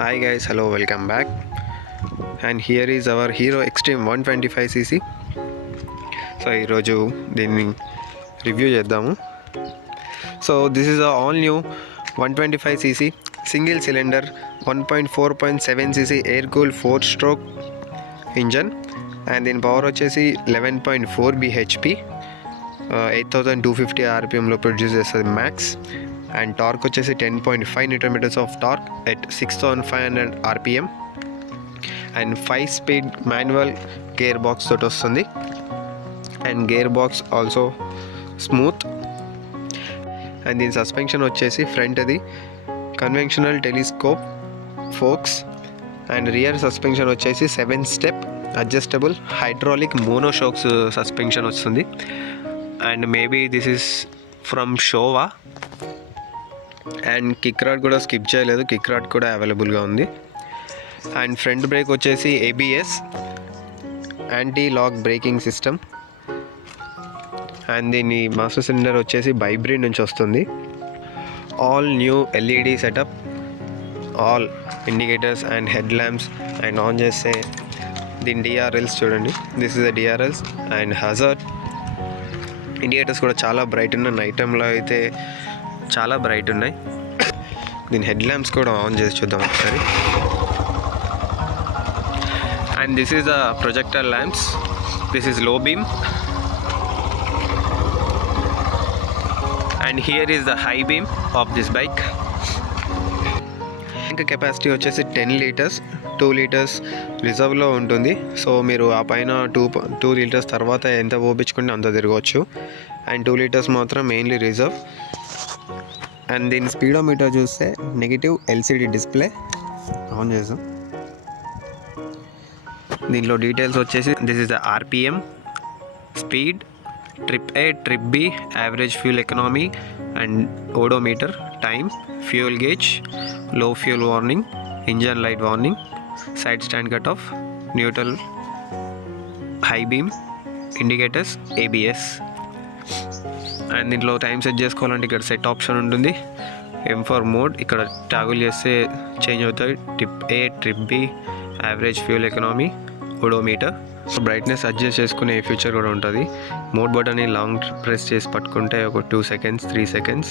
Hi guys, hello, welcome back. And here is our Hero Extreme 125cc. So ఈరోజు దీన్ని review చేద్దాము. So this is all new 125cc single cylinder 1.4.7cc air cool 4-stroke engine and దీని power వచ్చేసి 11.4 bhp, 8250 rpmలో produce చేస్తుంది max. And torque వచ్చేసి 10.5 Nm of torque at 6500 rpm and 5-speed manual gear box తోటి వస్తుంది. And gear box also smooth. And దీని suspension వచ్చేసి ఫ్రంట్ది conventional telescope forks and rear suspension వచ్చేసి 7-step అడ్జస్టబుల్ హైడ్రాలిక్ మోనోషాక్స్ సస్పెన్షన్ వస్తుంది. And maybe this is from Showa. And kick rod కూడా skip చేయలేదు, కిక్ రాడ్ కూడా అవైలబుల్గా ఉంది. అండ్ ఫ్రంట్ బ్రేక్ వచ్చేసి ABS anti lock braking system. And దీని మాస్టర్ సిలిండర్ వచ్చేసి బైబ్రిడ్ నుంచి వస్తుంది. All new LED setup, all indicators and head lamps. And on చేస్తే దీని DRLs చూడండి, this is the DRLs. And hazard indicators కూడా చాలా బ్రైట్ ఉన్నాయి, నైట్ టైంలో అయితే చాలా బ్రైట్ ఉన్నాయి. దీని హెడ్ ల్యాంప్స్ కూడా ఆన్ చేసి చూద్దాం ఒకసారి. And this is the projector lamps, this is low beam. And here is the high beam of this bike. ఇంకా కెపాసిటీ వచ్చేసి 10 liters, 2 liters రిజర్వ్లో ఉంటుంది. సో మీరు ఆ పైన 2 liters తర్వాత ఎంత పోపించుకుంటే అంత తిరగవచ్చు. అండ్ 2 liters మాత్రం మెయిన్లీ రిజర్వ్. అండ్ దీని స్పీడోమీటర్ చూస్తే నెగిటివ్ LCD డిస్ప్లే. ఆన్ చేద్దాం. దీంట్లో డీటెయిల్స్ వచ్చేసి this is the RPM, speed, trip A, trip B, average fuel economy and odometer, time, fuel gauge, low fuel warning, engine light warning, side stand cut off, neutral, high beam, indicators, ABS. And దీంట్లో time set చేసుకోవాలంటే ఇక్కడ set option ఉంటుంది. M4 mode ఇక్కడ టాగుల్ చేస్తే చేంజ్ అవుతాయి. Trip A, trip B, average fuel economy, odometer. Brightness adjust చేసుకునే ఫీచర్ కూడా ఉంటుంది. మోడ్ బటన్ని లాంగ్ ప్రెస్ చేసి పట్టుకుంటే ఒక 2 seconds 3 seconds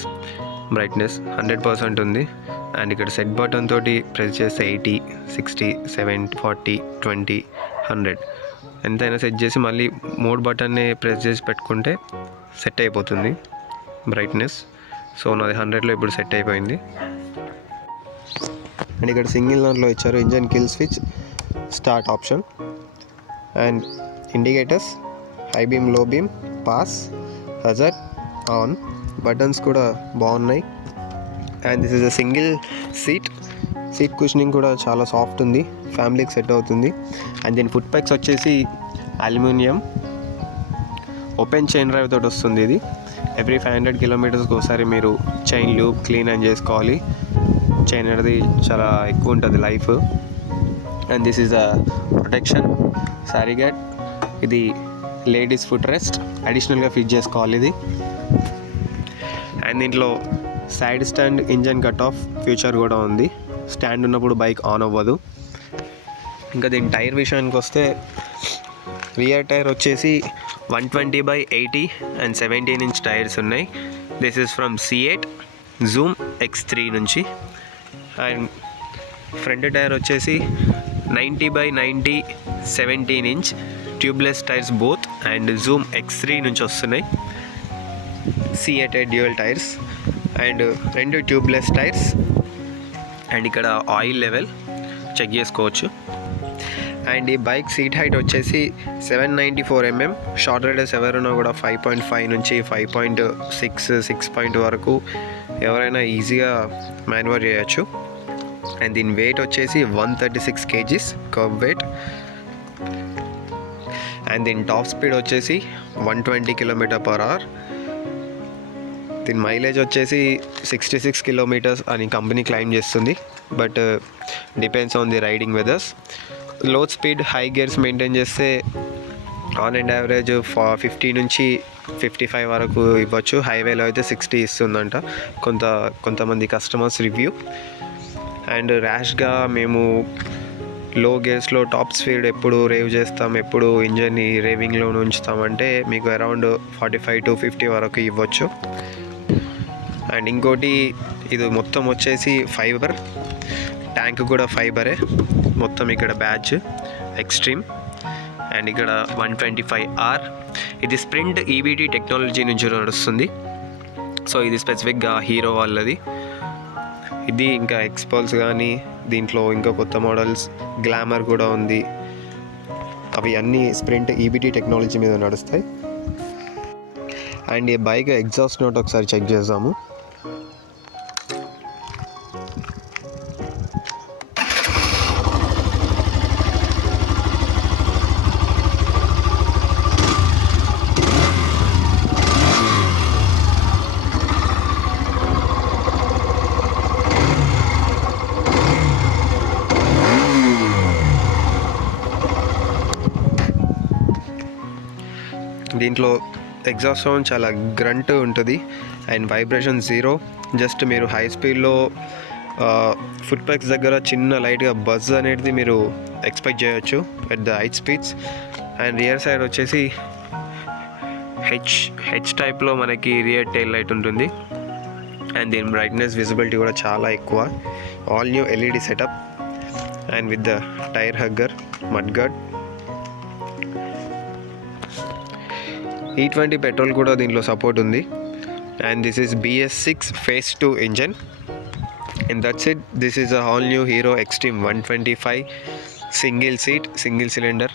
బ్రైట్నెస్ 100% ఉంది. అండ్ ఇక్కడ సెట్ బటన్ తోటి ప్రెస్ చేస్తే 80, 60, 70, 40, 20, 100 ఎంతైనా సెట్ చేసి మళ్ళీ మోడ్ బటన్ని ప్రెస్ చేసి పెట్టుకుంటే సెట్ అయిపోతుంది బ్రైట్నెస్. సో నాది 100లో ఇప్పుడు సెట్ అయిపోయింది. అండ్ ఇక్కడ సింగిల్ దాంట్లో ఇచ్చారు engine kill switch, start option and indicators, high beam, లో beam, pass, hazard, on. Buttons కూడా బాగున్నాయి. And this is a single seat cushioning కూడా చాలా సాఫ్ట్ ఉంది, ఫ్యామిలీకి సెట్ అవుతుంది. అండ్ దీని ఫుట్ ప్యాక్స్ వచ్చేసి అల్యూమినియం, ఓపెన్ చైన్ డ్రైవ్ తోటి వస్తుంది. ఇది ఎవ్రీ 500 kilometers ఒకసారి మీరు చైన్ లూప్ క్లీన్ అని చేసుకోవాలి. చైన్ అనేది చాలా ఎక్కువ ఉంటుంది life. And this is a protection sari guard. ఇది లేడీస్ ఫుట్ రెస్ట్ అడిషనల్గా ఫిట్ చేసుకోవాలి ఇది. అండ్ దీంట్లో side stand engine cut off feature కూడా ఉంది. స్టాండ్ ఉన్నప్పుడు బైక్ ఆన్ అవ్వదు. ఇంకా దీని టైర్ విషయానికి వస్తే రియర్ టైర్ వచ్చేసి 120/80 అండ్ 17-inch టైర్స్ ఉన్నాయి. This is from C8 Zoom X3 నుంచి. అండ్ ఫ్రంట్ టైర్ వచ్చేసి 90/90 17-inch tubeless tyres both and Zoom X3 నుంచి వస్తున్నాయి. C8 dual tyres and 2 tubeless tyres. And ఇక్కడ ఆయిల్ లెవెల్ చెక్ చేసుకోవచ్చు. అండ్ ఈ bike seat height వచ్చేసి 794 mm. Short riders ఎవరైనా కూడా 5.5 నుంచి 5.6, 6 వరకు ఎవరైనా ఈజీగా మాన్యువర్ చేయొచ్చు. అండ్ దీని వెయిట్ వచ్చేసి 136 kgs కర్వ్ వెయిట్. అండ్ దీని టాప్ స్పీడ్ వచ్చేసి 120 km/h. దీని మైలేజ్ వచ్చేసి 66 kilometers అని కంపెనీ క్లైమ్ చేస్తుంది. But depends on the riding weathers. లో స్పీడ్ హై గేర్స్ మెయింటైన్ చేస్తే ఆన్ అండ్ యావరేజ్ 50 నుంచి 55 వరకు ఇవ్వచ్చు. హైవేలో అయితే 60 ఇస్తుందంట కొంతమంది కస్టమర్స్ రివ్యూ. అండ్ ర్యాష్గా మేము లో గేర్స్లో టాప్ స్పీడ్ ఎప్పుడు రేవ్ చేస్తాం, ఎప్పుడు ఇంజన్ని రేవింగ్లో ఉంచుతామంటే మీకు అరౌండ్ 45 to 50 వరకు ఇవ్వచ్చు. అండ్ ఇంకోటి ఇది మొత్తం వచ్చేసి ఫైబర్, ట్యాంక్ కూడా ఫైబరే. మొత్తం ఇక్కడ బ్యాచ్ ఎక్స్ట్రీమ్ అండ్ ఇక్కడ 125R. ఇది స్ప్రింట్ EBT టెక్నాలజీ నుంచి నడుస్తుంది. సో ఇది స్పెసిఫిక్గా హీరో వాళ్ళది. ఇది ఇంకా ఎక్స్పల్స్ కానీ దీంట్లో ఇంకా కొత్త మోడల్స్ గ్లామర్ కూడా ఉంది. అవి అన్నీ స్ప్రింట్ EBT టెక్నాలజీ మీద నడుస్తాయి. అండ్ ఈ బైక్ ఎగ్జాస్ట్ నోట్ ఒకసారి చెక్ చేద్దాము. దీంట్లో ఎగ్జాస్ట్ సౌండ్ చాలా గ్రంట్ ఉంటుంది అండ్ వైబ్రేషన్ జీరో. జస్ట్ మీరు హై స్పీడ్లో ఫుట్ ప్యాక్స్ దగ్గర చిన్న లైట్గా బజ్ అనేది మీరు ఎక్స్పెక్ట్ చేయొచ్చు at the high speeds. And rear side వచ్చేసి హెచ్ టైప్లో మనకి రియర్ టైల్ లైట్ ఉంటుంది. అండ్ దీని బ్రైట్నెస్ విజిబిలిటీ కూడా చాలా ఎక్కువ. All new LED setup and with the tyre hugger mudguard. E20 petrol కూడా దీంట్లో సపోర్ట్ ఉంది. And this is BS6 phase 2 engine. And that's it. This is a all new Hero Xtreme 125 single seat single cylinder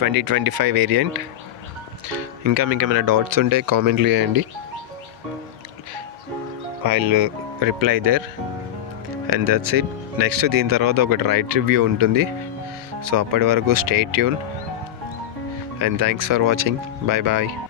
2025 variant. ఇంకా మీకు ఏమైనా doubts ఉంటే కామెంట్లు చేయండి, I will reply there. And that's it. Next దీని తర్వాత ఒకటి రైడ్ రివ్యూ ఉంటుంది. సో అప్పటి వరకు stay tune. And thanks for watching. Bye bye.